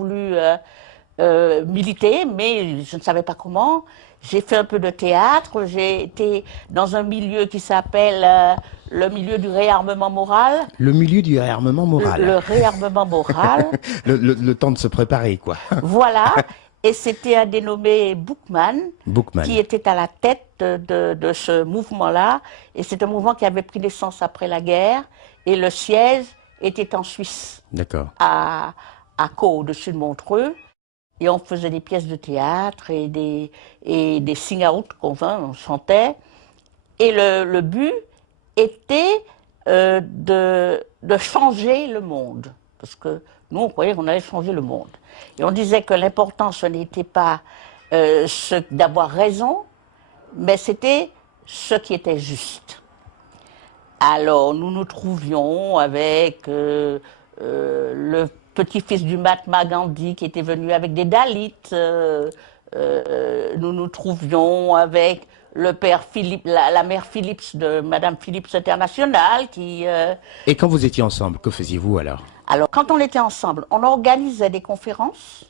voulu militer, mais je ne savais pas comment. J'ai fait un peu de théâtre, j'ai été dans un milieu qui s'appelle le milieu du réarmement moral. Le milieu du réarmement moral. Le réarmement moral, Le temps de se préparer, quoi. voilà. Et c'était un dénommé Bookman qui Bookman. était à la tête de ce mouvement-là. Et c'est un mouvement qui avait pris naissance après la guerre. Et le siège était en Suisse, D'accord. à Caux, au-dessus de Montreux. Et on faisait des pièces de théâtre et des sing-out on chantait. Et le but était de changer le monde. Parce que nous, on croyait qu'on allait changer le monde. Et on disait que l'important, ce n'était pas d'avoir raison, mais c'était ce qui était juste. Alors, nous nous trouvions avec le petit-fils du Mahatma Gandhi qui était venu avec des Dalits. Nous nous trouvions avec le père Philippe, la mère Phillips de Madame Phillips International qui... Et quand vous étiez ensemble, que faisiez-vous alors? Alors, quand on était ensemble, on organisait des conférences.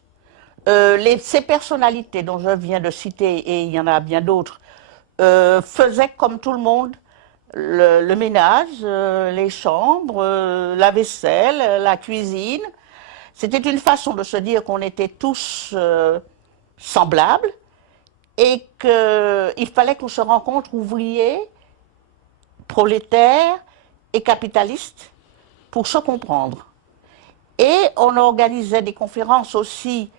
Ces personnalités dont je viens de citer, et il y en a bien d'autres, faisaient comme tout le monde le ménage, les chambres, la vaisselle, la cuisine. C'était une façon de se dire qu'on était tous semblables et qu'il fallait qu'on se rencontre ouvriers, prolétaires et capitalistes pour se comprendre. Et on organisait des conférences aussi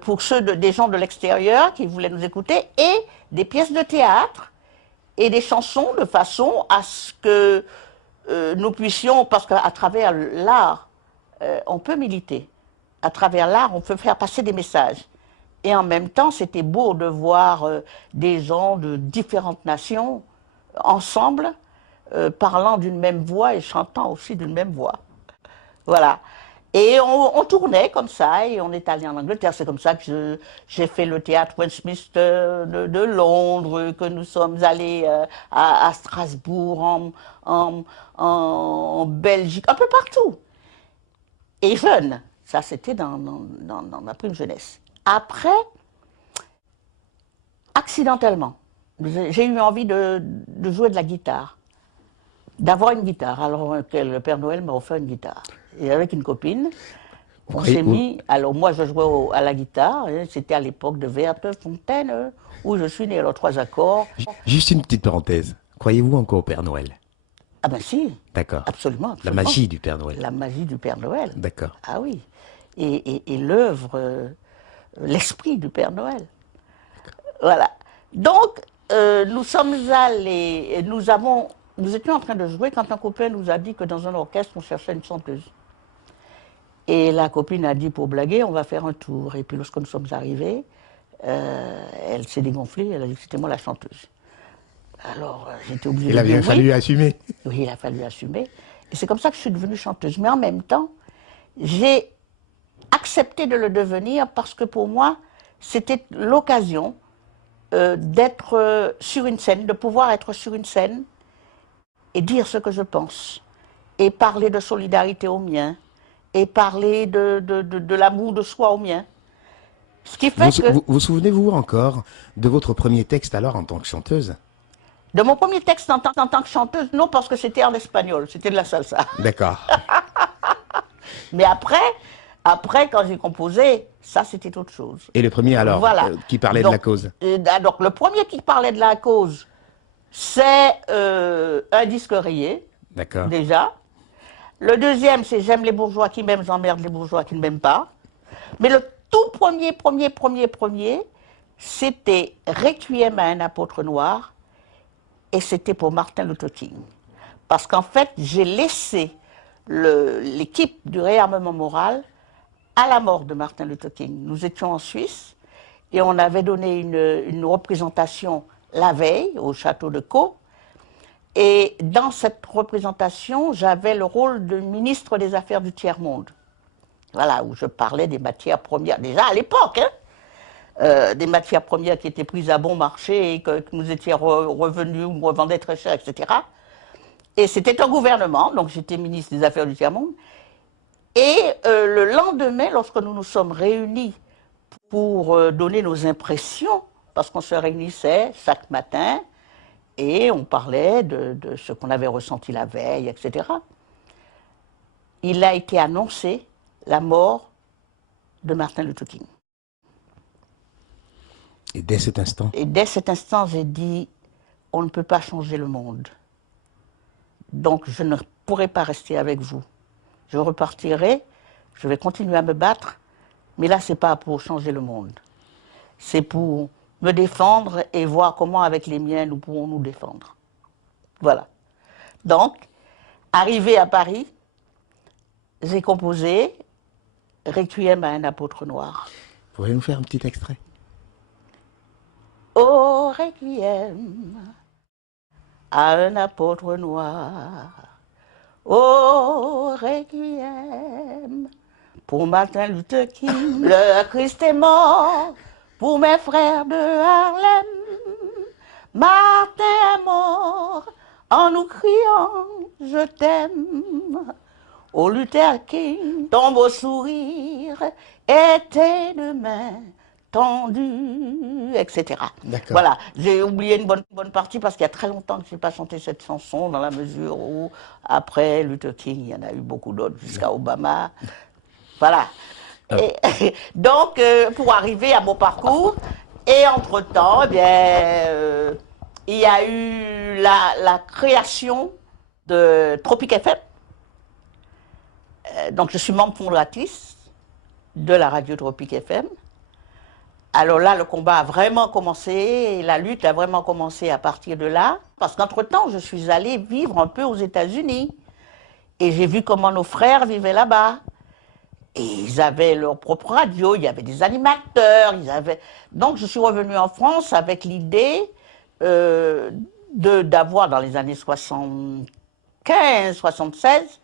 pour des gens de l'extérieur qui voulaient nous écouter et des pièces de théâtre et des chansons de façon à ce que nous puissions, parce qu'à travers l'art, on peut militer. À travers l'art, on peut faire passer des messages. Et en même temps, c'était beau de voir des gens de différentes nations ensemble, parlant d'une même voix et chantant aussi d'une même voix. Voilà. Et on tournait comme ça, et on est allé en Angleterre. C'est comme ça que j'ai fait le théâtre Westminster de Londres, que nous sommes allés à Strasbourg, en Belgique, un peu partout. Et jeune, ça c'était dans ma prime jeunesse. Après, accidentellement, j'ai eu envie de jouer de la guitare, d'avoir une guitare. Alors le Père Noël m'a offert une guitare. Et avec une copine, on s'est mis. Alors moi, je jouais à la guitare. C'était à l'époque de Vertefontaine, où je suis né. Alors 3 accords. Juste une petite parenthèse. Croyez-vous encore au Père Noël? Ah ben si. D'accord. Absolument, La absolument. magie du Père Noël. La magie du Père Noël. D'accord. Ah oui. Et l'œuvre, l'esprit du Père Noël. Voilà. Donc, nous sommes allés, nous étions en train de jouer quand un copain nous a dit que dans un orchestre, on cherchait une chanteuse. Et la copine a dit, pour blaguer, on va faire un tour. Et puis lorsque nous sommes arrivés, elle s'est dégonflée, elle a dit que c'était moi la chanteuse. Alors, j'étais obligée de dire oui. Il a bien fallu assumer. Oui, il a fallu assumer. Et c'est comme ça que je suis devenue chanteuse. Mais en même temps, j'ai accepté de le devenir parce que pour moi, c'était l'occasion d'être sur une scène, de pouvoir être sur une scène et dire ce que je pense. Et parler de solidarité aux miens. Et parler de l'amour de soi aux miens. Ce qui fait que... Vous souvenez-vous encore de votre premier texte alors en tant que chanteuse? De mon premier texte en tant que chanteuse, non, parce que c'était en espagnol, c'était de la salsa. D'accord. Mais après, quand j'ai composé, ça c'était autre chose. Et le premier alors, voilà. Qui parlait de la cause? Donc le premier qui parlait de la cause, c'est un disque rayé, déjà. Le deuxième, c'est j'aime les bourgeois qui m'aiment, j'emmerde les bourgeois qui ne m'aiment pas. Mais le tout premier, c'était Requiem à un apôtre noir, et c'était pour Martin Luther King. Parce qu'en fait, j'ai laissé l'équipe du réarmement moral à la mort de Martin Luther King. Nous étions en Suisse, et on avait donné une représentation la veille au château de Caux. Et dans cette représentation, j'avais le rôle de ministre des Affaires du Tiers-Monde. Voilà, où je parlais des matières premières, déjà à l'époque, des matières premières qui étaient prises à bon marché et que nous étions revenus ou revendaient très cher, etc. Et c'était un gouvernement, donc j'étais ministre des Affaires du Tiers-Monde. Et le lendemain, lorsque nous nous sommes réunis pour donner nos impressions, parce qu'on se réunissait chaque matin et on parlait de ce qu'on avait ressenti la veille, etc., il a été annoncé la mort de Martin Luther King. Et dès cet instant? Et dès cet instant, j'ai dit, on ne peut pas changer le monde. Donc je ne pourrai pas rester avec vous. Je repartirai, je vais continuer à me battre, mais là, ce n'est pas pour changer le monde. C'est pour me défendre et voir comment, avec les miens, nous pouvons nous défendre. Voilà. Donc, arrivé à Paris, j'ai composé Requiem à un apôtre noir. Pouvez-vous nous faire un petit extrait? Oh, Requiem à un apôtre noir. Oh, Requiem pour Martin Luther King. Le Christ est mort pour mes frères de Harlem. Martin est mort en nous criant « Je t'aime ». Oh Luther King, ton beau sourire était de main tendue, etc. Voilà, j'ai oublié une bonne partie parce qu'il y a très longtemps que je n'ai pas chanté cette chanson, dans la mesure où, après Luther King, il y en a eu beaucoup d'autres, jusqu'à Obama. Voilà. Et, donc, pour arriver à mon parcours, et entre-temps, eh bien, il y a eu la création de Tropic FM. Donc, je suis membre fondatrice de la radio Tropic FM. Alors là, le combat a vraiment commencé, et la lutte a vraiment commencé à partir de là. Parce qu'entre-temps, je suis allée vivre un peu aux États-Unis. Et j'ai vu comment nos frères vivaient là-bas. Et ils avaient leur propre radio, il y avait des animateurs, Donc je suis revenue en France avec l'idée d'avoir, dans les années 75, 76,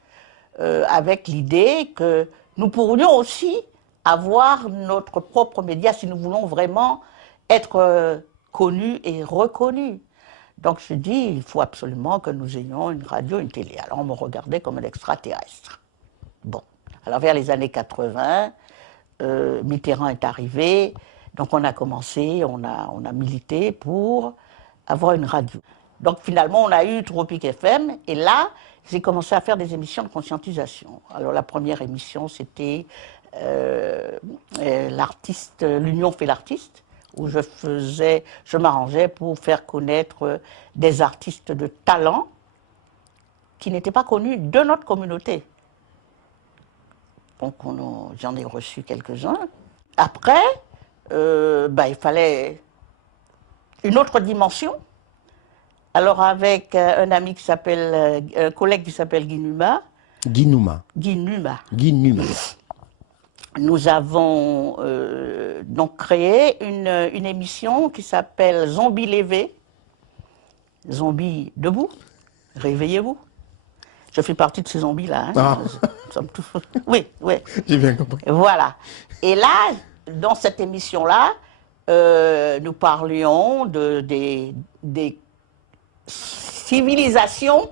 avec l'idée que nous pourrions aussi avoir notre propre média si nous voulons vraiment être connus et reconnus. Donc je dis, il faut absolument que nous ayons une radio, une télé. Alors on me regardait comme un extraterrestre. Bon. Alors vers les années 80, Mitterrand est arrivé, donc on a commencé, on a milité pour avoir une radio. Donc finalement on a eu Tropic FM, et là j'ai commencé à faire des émissions de conscientisation. Alors la première émission c'était l'Union fait l'artiste, où je m'arrangeais pour faire connaître des artistes de talent qui n'étaient pas connus de notre communauté. Donc j'en ai reçu quelques-uns. Après, il fallait une autre dimension. Alors avec un ami qui s'appelle, un collègue qui s'appelle Guy Numa. Guy Numa. Guy Numa. Guy Numa. Nous avons donc créé une émission qui s'appelle Zombie Lévé. Zombie debout, réveillez-vous. Je fais partie de ces zombies-là. Hein. Ah. Oui, oui. J'ai bien compris. Voilà. Et là, dans cette émission-là, nous parlions des civilisations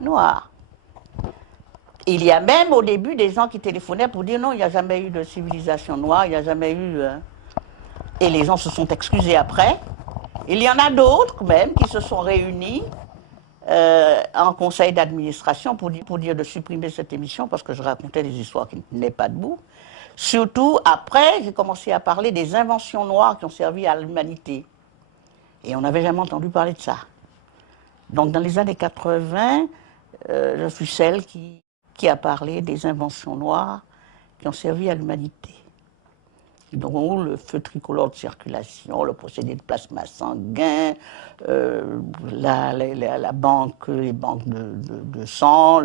noires. Il y a même au début des gens qui téléphonaient pour dire non, il n'y a jamais eu de civilisation noire, il n'y a jamais eu... Et les gens se sont excusés après. Il y en a d'autres même qui se sont réunis en conseil d'administration pour dire de supprimer cette émission parce que je racontais des histoires qui ne tenaient pas debout. Surtout après, j'ai commencé à parler des inventions noires qui ont servi à l'humanité. Et on n'avait jamais entendu parler de ça. Donc dans les années 80, je suis celle qui a parlé des inventions noires qui ont servi à l'humanité. Donc le feu tricolore de circulation, le procédé de plasma sanguin, la banque, les banques de sang,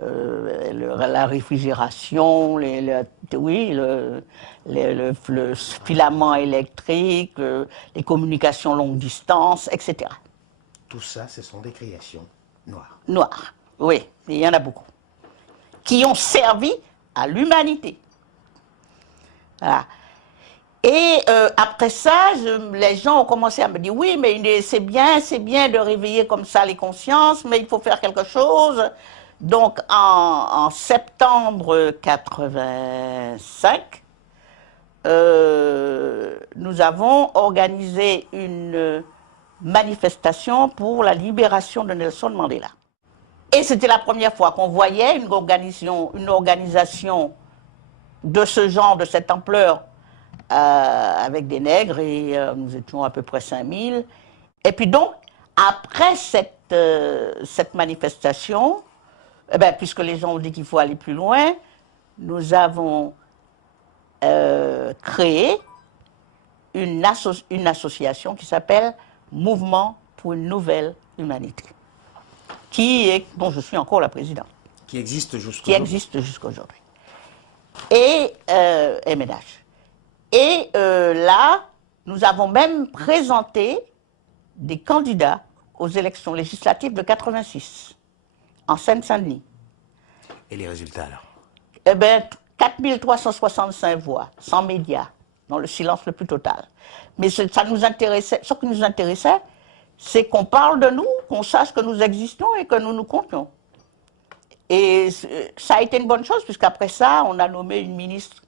la réfrigération, le filament électrique, les communications longue distance, etc. Tout ça, ce sont des créations noires. Noires, oui, il y en a beaucoup. Qui ont servi à l'humanité. Voilà. Et après ça, les gens ont commencé à me dire, oui, mais c'est bien de réveiller comme ça les consciences, mais il faut faire quelque chose. Donc en septembre 85, nous avons organisé une manifestation pour la libération de Nelson Mandela. Et c'était la première fois qu'on voyait une organisation de ce genre, de cette ampleur, avec des nègres, et nous étions à peu près 5000. Et puis donc, après cette manifestation, eh bien, puisque les gens ont dit qu'il faut aller plus loin, nous avons créé une association qui s'appelle Mouvement pour une nouvelle humanité, dont je suis encore la présidente. Qui existe jusqu'à aujourd'hui. Et MNH. Et là, nous avons même présenté des candidats aux élections législatives de 86, en Seine-Saint-Denis. Et les résultats alors? Eh bien, 4365 voix, sans médias, dans le silence le plus total. Mais ça nous intéressait, ce qui nous intéressait, c'est qu'on parle de nous, qu'on sache que nous existons et que nous nous comptions. Et ça a été une bonne chose, puisqu'après ça, on a nommé une ministre.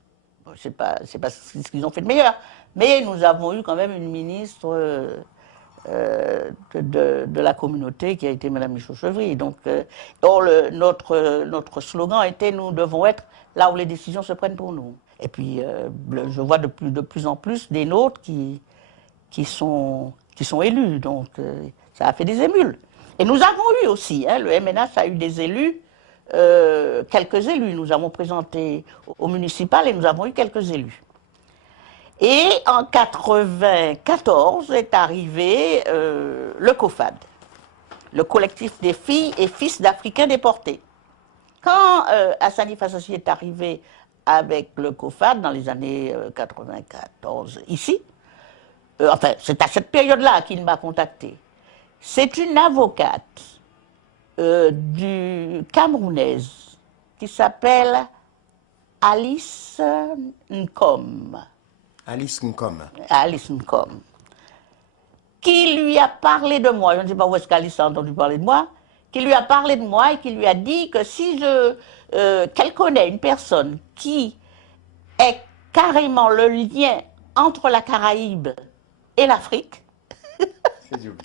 Bon, c'est pas ce qu'ils ont fait de meilleur, mais nous avons eu quand même une ministre de la communauté qui a été Mme Michaud-Chevry. Donc, notre slogan était « Nous devons être là où les décisions se prennent pour nous ». Et puis, je vois de plus en plus des nôtres qui sont élus. Donc, ça a fait des émules. Et nous avons eu aussi, hein, le MNH a eu des élus, quelques élus. Nous avons présenté au municipal et nous avons eu quelques élus. Et en 1994 est arrivé le COFAD, le collectif des filles et fils d'Africains déportés. Quand Hassani Fassassi est arrivé avec le COFAD dans les années 94 ici, enfin c'est à cette période-là qu'il m'a contacté. C'est une avocate camerounaise qui s'appelle Alice Nkom. Alice Nkom. Alice Nkom. Qui lui a parlé de moi, je ne sais pas où est-ce qu'Alice a entendu parler de moi, qui lui a parlé de moi et qui lui a dit que si qu'elle connaît une personne qui est carrément le lien entre la Caraïbe et l'Afrique, c'est Joby.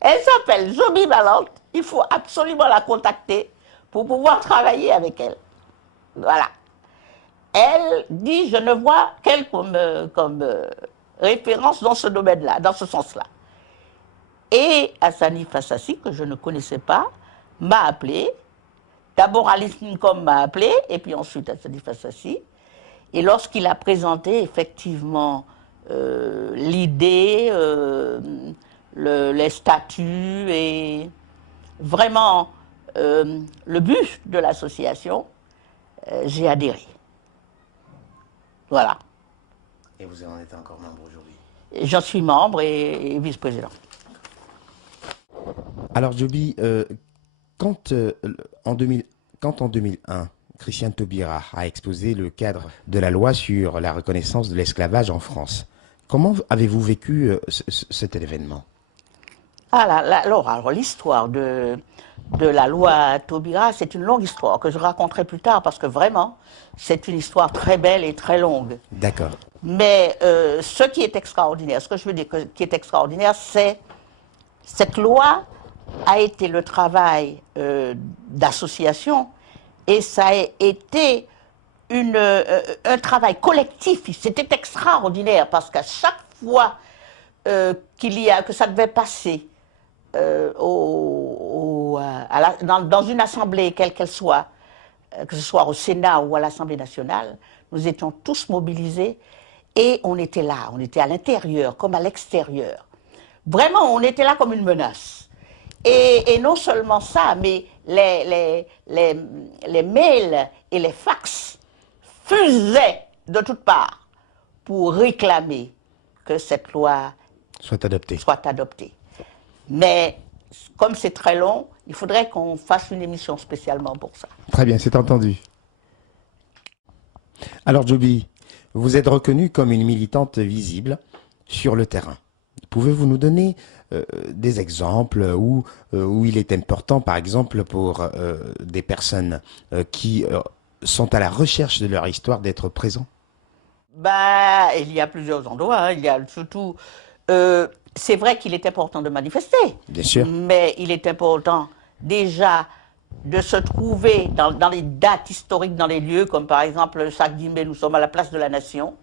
Elle s'appelle Joby Balante, il faut absolument la contacter pour pouvoir travailler avec elle. Voilà. Elle dit, je ne vois qu'elle comme référence dans ce domaine-là, dans ce sens-là. Et Hassani Fassassi, que je ne connaissais pas, m'a appelé. D'abord Alice Nkom m'a appelé, et puis ensuite Hassani Fassassi. Et lorsqu'il a présenté effectivement l'idée, les statuts et vraiment le but de l'association, j'ai adhéré. Voilà. Et vous en êtes encore membre aujourd'hui? J'en suis membre et vice-président. Alors Joby, quand en 2001, Christiane Taubira a exposé le cadre de la loi sur la reconnaissance de l'esclavage en France, comment avez-vous vécu cet événement? Alors l'histoire de la loi Taubira, c'est une longue histoire que je raconterai plus tard parce que vraiment, c'est une histoire très belle et très longue. D'accord. Mais ce qui est extraordinaire, ce que je veux dire qui est extraordinaire, c'est cette loi a été le travail d'association et ça a été un travail collectif. C'était extraordinaire parce qu'à chaque fois que ça devait passer dans une assemblée, quelle qu'elle soit, que ce soit au Sénat ou à l'Assemblée nationale, nous étions tous mobilisés et on était là, on était à l'intérieur comme à l'extérieur. Vraiment, on était là comme une menace. Et non seulement ça, mais les mails et les fax fusaient de toutes parts pour réclamer que cette loi soit adoptée. Mais comme c'est très long, il faudrait qu'on fasse une émission spécialement pour ça. Très bien, c'est entendu. Alors Joby, vous êtes reconnue comme une militante visible sur le terrain. Pouvez-vous nous donner des exemples où il est important, par exemple, pour des personnes qui sont à la recherche de leur histoire d'être présents? Ben, il y a plusieurs endroits, hein. Il y a surtout... c'est vrai qu'il est important de manifester. Bien sûr. Mais il est important déjà de se trouver dans les dates historiques, dans les lieux, comme par exemple le Sac-Dimbe, nous sommes à la place de la Nation,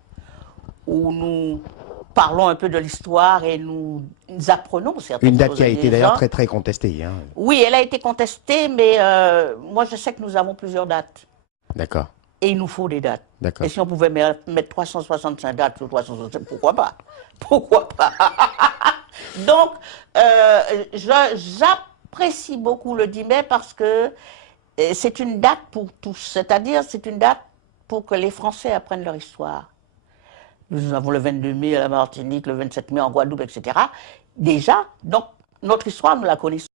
où nous parlons un peu de l'histoire et nous apprenons certaines choses. Une date qui a été d'ailleurs très très contestée. Hein. Oui, elle a été contestée, mais moi je sais que nous avons plusieurs dates. D'accord. Et il nous faut des dates. D'accord. Et si on pouvait mettre 365 dates sur 365, pourquoi pas? Pourquoi pas? Donc, j'apprécie beaucoup le 10 mai parce que c'est une date pour tous. C'est-à-dire, c'est une date pour que les Français apprennent leur histoire. Nous avons le 22 mai à la Martinique, le 27 mai en Guadeloupe, etc. Déjà, donc, notre histoire, nous la connaissons.